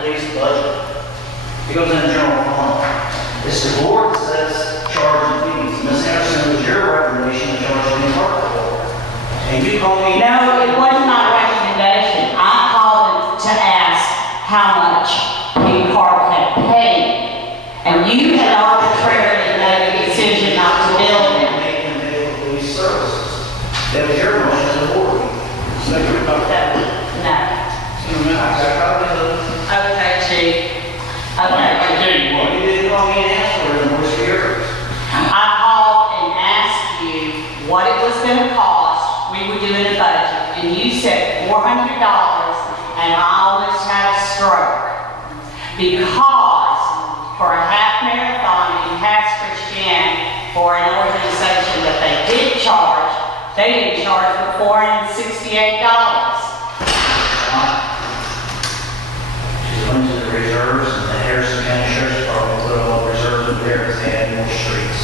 police budget. It goes in the general fund. It's the board that sets charge and fees. Ms. Anderson, it was your recommendation to charge any part of the board. And you call me. No, it wasn't my recommendation. I called to ask how much King Park had paid. And you had arbitrarily made a decision not to bill them. Make them pay for police services. That was your motion to the board. So you're about that. No. I got copies of it. Okay, Chief. I Okay. tell you what, You didn't call me and ask for it, and what's yours? I called and asked you what it was going to cost. We were doing a budget, and you said $400, and I almost had a stroke. Because for a half marathon in Pax Christian, for an organization that they did charge, they didn't charge for $468. She went to the reserves, and the Harrison County Sheriff's Department put all the reserves in there because they had more streets.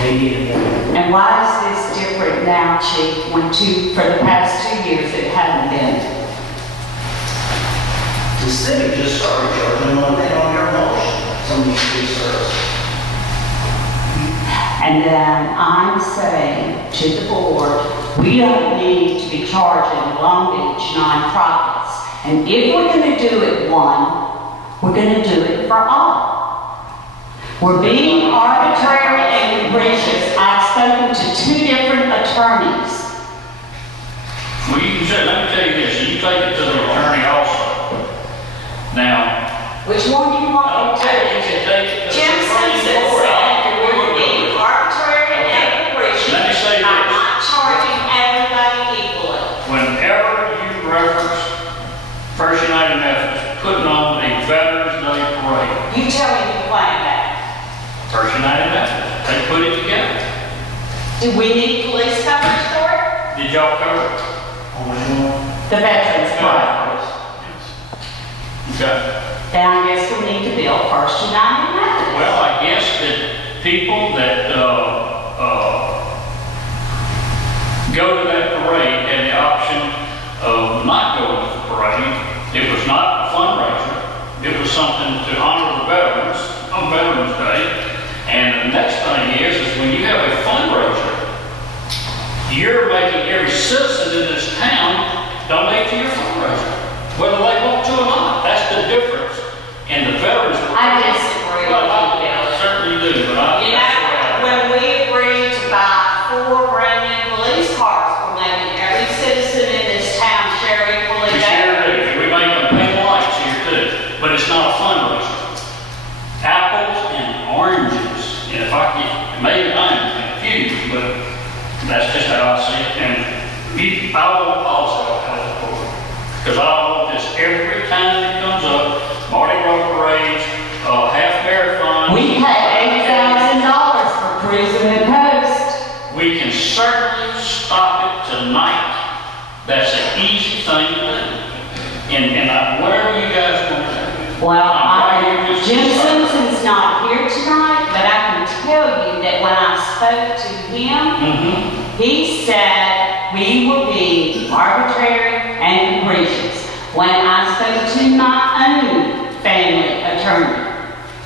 They needed more. And why is this different now, Chief, when for the past 2 years it hadn't been? The city just started charging them on your motion, some of these street services. And then I'm saying to the board, we don't need to be charging Long Beach nonprofits. And if we're going to do it one, we're going to do it for all. We're being arbitrary and capricious. I've spoken to 2 different attorneys. well, you can say, let me tell you this, and you take it to the attorney also. Now, Which one do you want I'll me to take it take? to the Jim Supreme Simpson Court. said we're being arbitrary and capricious. Let me say I'm this. not charging everybody equally. Whenever you reference First United Methodist putting on a Veterans Day parade, You tell me who planned that. First United Methodist, they put it together. Do we need police coverage for it? Did y'all cover it? On which one? The veterans part. Okay. Then I guess we need to build First United Methodist. Well, I guess that people that go to that parade had the option of not going to the parade. It was not a fundraiser. It was something to honor the veterans on Veterans Day. And the next thing is when you have a fundraiser, you're making every citizen in this town donate to your fundraiser, whether they want to or not. That's the difference. And the veterans. I disagree with Well, you, Bill. I certainly do, but I. You know, when we agreed to buy 4 brand new police cars, we're making every citizen in this town share equally. We sure do. We make them pink lights here too, but it's not a fundraiser. Apples and oranges, and if I can, maybe I'm confused, but that's just how I see it. And I want also help for it, because I want this every time it comes up, Mardi Gras parades, half marathon. We paid $8,000 for cruising the coast. We can certainly stop it tonight. That's an easy thing to do. And whatever you guys want to do. Well, Jim Simpson's not here tonight, but I can tell you that when I spoke to him, he said we were being arbitrary and capricious. When I spoke to my own family attorney,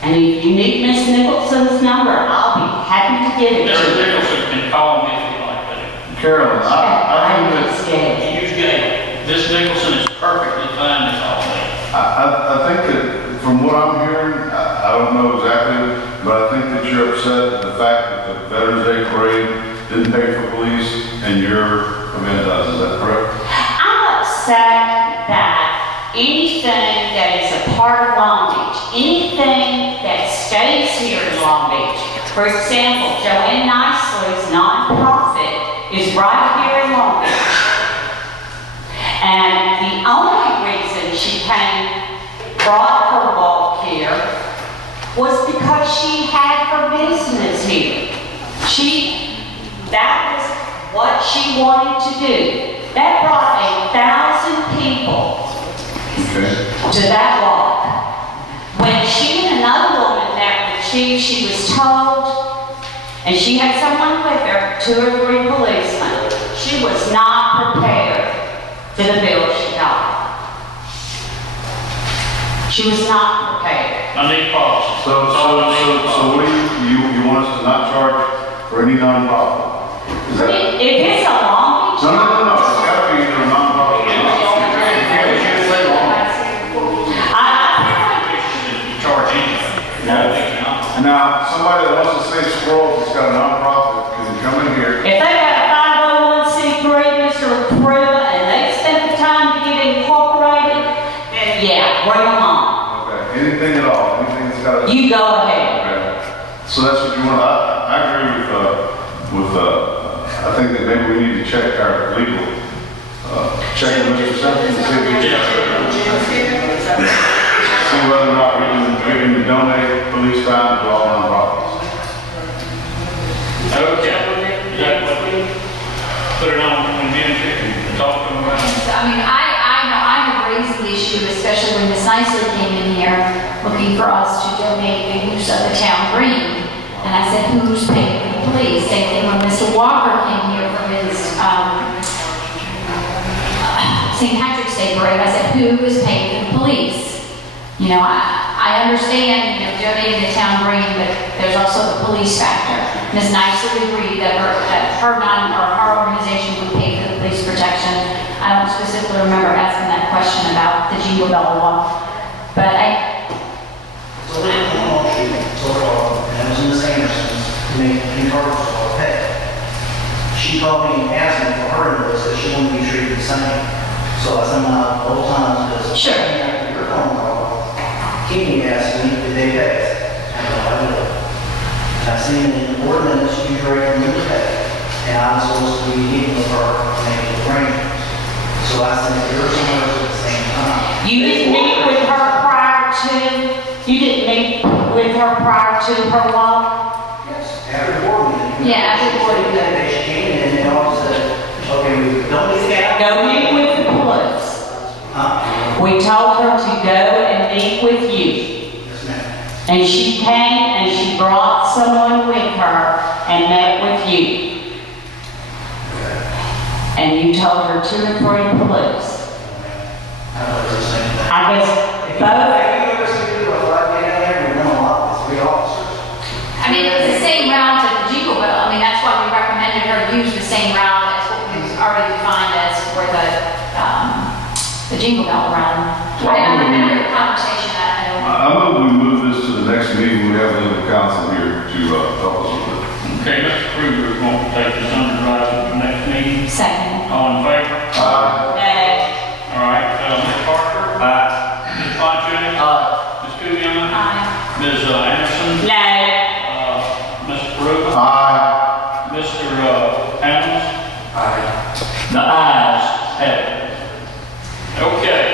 and if you need Miss Nicholson's number, I'll be happy to give it Mr. to you. Nicholson can call me if you like to. Carolyn, I think that, scared. Use Gail. Miss Nicholson is perfectly fine to call me. I think that from what I'm hearing, I don't know exactly, but I think that you're upset at the fact that the Veterans Day Parade didn't pay for police and your event does. Is that correct? I'm upset that anything that is a part of Long Beach, anything that stays here in Long Beach, for example, Joanne Nicely's nonprofit is right here in Long Beach. And the only reason she brought her walk here was because she had her business here. That was what she wanted to do. That brought 1,000 people Okay. to that walk. When she and another woman met with Chief, she was told, and she had someone with her, 2 or 3 policemen. She was not prepared for the bill she got. She was not prepared. I need policy. So what do you want us to not charge for any nonprofit? Is that? If it's a Long Beach. No, it's gotta be either a nonprofit or not. You can't say long. Charge anything. No, they cannot. Now, somebody that wants to say squirrel that's got a nonprofit can come in here. If they got a 501c3, Mr. Pruitt, and they spent the time to get incorporated, then yeah, bring them on. Okay, anything at all, anything that's got a. You go ahead. Okay. So that's what you want. I agree I think that maybe we need to check our legal, check with Mr. Simpson and see whether or not we can donate police time to all nonprofits. Okay. Is that what we put it on when we and talk to them about it? I mean, I have raised the issue, especially when Ms. Nicely came in here looking for us to donate the use of the town green. And I said, who's paying for the police? Same thing when Mr. Walker came here for his St. Patrick's Day parade. I said, who is paying for the police? You know, I understand, you know, donating the town green, but there's also the police factor. Ms. Nicely agreed that her organization would pay for the police protection. I don't specifically remember asking that question about the Jingle Bell law, but So we had one motion so far, and it was Ms. Anderson's to make King Harvest all pay. She called me and asked me for her invoice that she wanted to be treated the same. So I sent them out both times because. Sure. After your phone call, Kenny asked me, did they pay? I know I did. And I seen in the ordinance you direct me to pay. And I was supposed to be meeting with her and making arrangements. So I sent yours and hers at the same time. You didn't meet with her prior to her walk? Yes, after the board meeting. Yeah, after the board meeting. They came in and they all said, okay, we don't do that. Go meet with the police. Huh? We told her to go and meet with you. Yes, ma'am. And she came and she brought someone with her and met with you. And you told her to report to police. I don't know what you're saying. I guess If both. you ever see me do a flag get out there, you're gonna lot with 3 officers. I mean, it was the same route as the Jingle Bell. I mean, that's why we recommended her use the same route as what was already defined as for the Jingle Bell run. I remember the conversation that I I move we move this to the next meeting, we have legal counsel here to help us with it. Okay, Mr. Krueger is going to take this under advisement for the next meeting. second. All in favor? Nay. All right, Ms. Parker? Aye. Ms. Fontaine? Aye. Ms. Coogan? Aye. Ms. Anderson? Nay. Mr. Pruitt? Aye. Mr. Hamels? Aye. The ayes have it. Okay.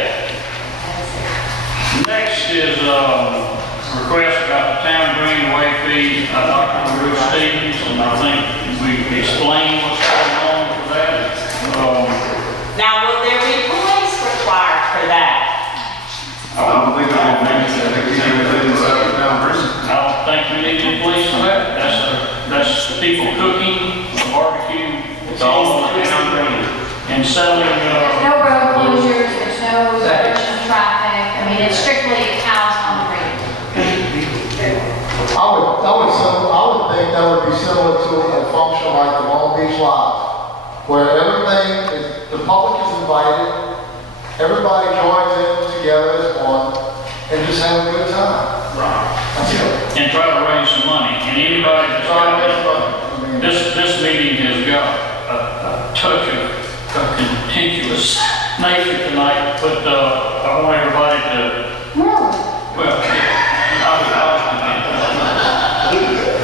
Next is a request about the town green way fee. Dr. Bruce Stevens, and I think we explained what's going on with that. Now, will there be police required for that? I don't think I think we can everything that's down person. I don't think we need to police for that. That's people cooking, barbecue, it's all on the town green. And selling, There's no road closures, there's no diversion of traffic. I mean, it's strictly cows on the green. I would think that would be similar to a function like the Long Beach Lodge, where everything is, the public is invited, everybody joins in together as one, and just have a good time. right, That's it. and try to raise some money. And anybody that's got this meeting has got a touch of contentious nature tonight, but I want everybody to, well,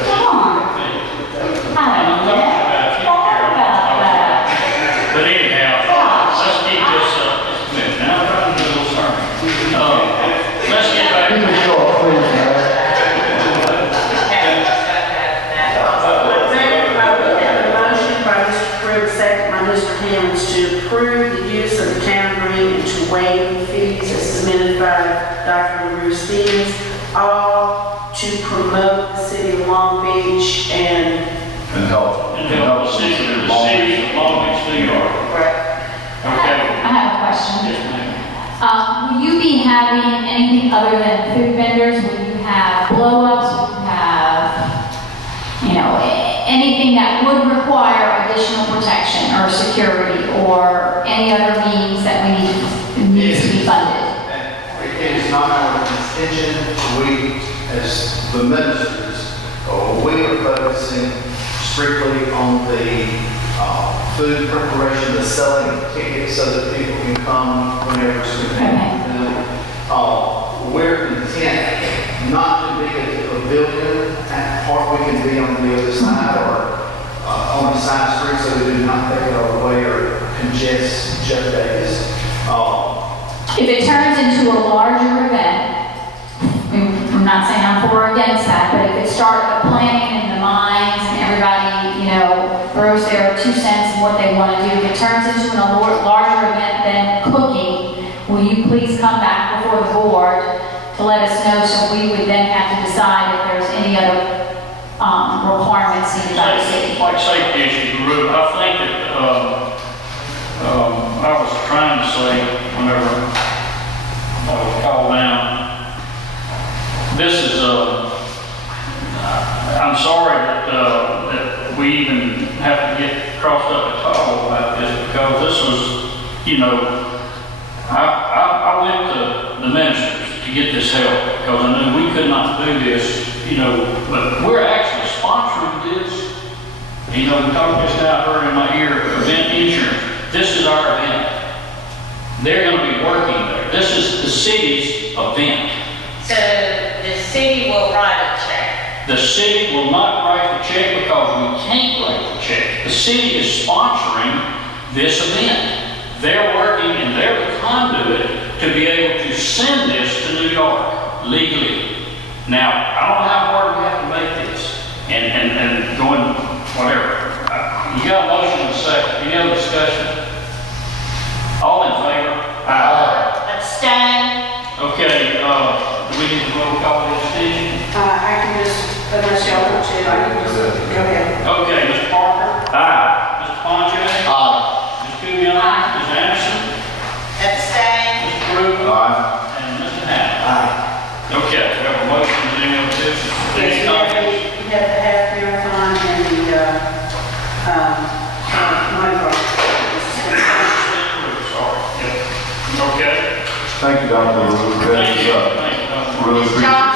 Come on. I don't know. Thought about that. but anyhow, let's keep this up just a minute. Now, I'm trying to do a little sermon. Let's get back You to can show up, please, man. Motion by Mr. Pruitt, second by Mr. Hammonds to approve the use of the town green and to waive fees as submitted by Dr. LaRue Stevens, all to promote the city of Long Beach and help. and help the city of Long Beach, New York. Right. Okay? I have a question. Yes, ma'am. Will you be having anything other than food vendors? Will you have blow-ups? Will you have, anything that would require additional protection or security or any other means that needs to be funded? It is not our intention, we, as the ministers, we are focusing strictly on the food preparation, the selling of tickets so that people can come whenever it's convenient. We're content not to be at the pavilion, at part we can be on the other side or on the side street so we do not take our way or congest Jeff Davis. If it turns into a larger event, I'm not saying I'm for or against that, but if it starts the planning in the minds and everybody, throws their 2 cents in what they want to do, if it turns into a larger event than cooking, will you please come back before the board to let us know so we would then have to decide if there's any other requirements needed by the city? Like safety issues, Rue, I think that, I was trying to say whenever I was called down, this is, I'm sorry that we even have to get crossed up at all about this because this was, I went to the ministers to get this help because I knew we could not do this, but we're actually sponsoring this. We talked just now, heard in my ear, event insurance. This is our event. They're going to be working there. This is the city's event. So the city will write a check. The city will not write the check because we can't write the check. The city is sponsoring this event. They're working and they're the conduit to be able to send this to New York legally. Now, I don't know how hard we have to make this and going whatever. You got a motion and a second. Any other discussion? All in favor? Aye. Abstain. Okay, do we need to roll call this, Steve? I can just, unless y'all want to, I can just, go ahead. Okay, Mr. Parker? Aye. Mr. Ponche? Aye. Ms. Kubiak? Aye. Ms. Anderson? Abstain. Mr. Brewer? Aye. And Mr. Hammond? Aye. Okay, we have a motion, is there any other business? Yes, Any you have comments? the half marathon and the, money bar. Sorry, yep. Okay. Thank you, Dr. Lou. Thank you. Thank you. Really appreciate it.